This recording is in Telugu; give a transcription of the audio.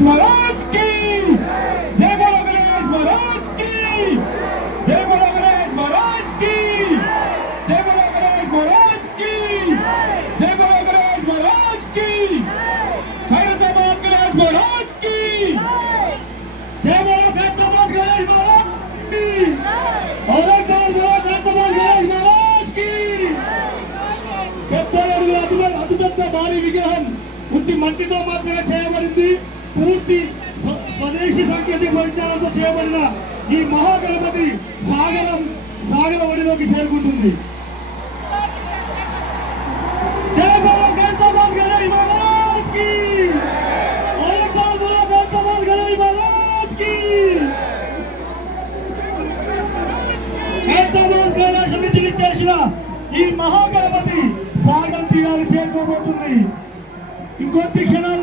गणेश महाराज की जय। बोलो गणेश महाराज की जय। बोलो गणेश महाराज की जय। बोलो गणेश महाराज की जय। बोलो गणेश महाराज की खैरताबाद गणेश महाराज की जय। बोलो खैरताबाद गणेश महाराज की और बोलो खैरताबाद गणेश महाराज की। అతిపెద్ద భారీ విగ్రహం ఉట్టి మట్టితో మాత్రమే చేయబడింది. పూర్తి స్వదేశీ సాంకేతిక పరిజ్ఞానంతో చేయబడిన ఈ మహాగణపతి సాగర ఒడిలోకి చేరుకుంటుంది. జై బోలో ఖైరతాబాద్ గణేష్ మహారాజ్ కి బోలో ఖైరతాబాద్ గణేష్ మహారాజ్ కి. ఖైరతాబాద్ కైలాస నుంచి చేసిన ఈ మహాగణపతి సాగర్ తీరాలు చేరుకోబోతుంది. ఇంకొద్ది క్షణాలు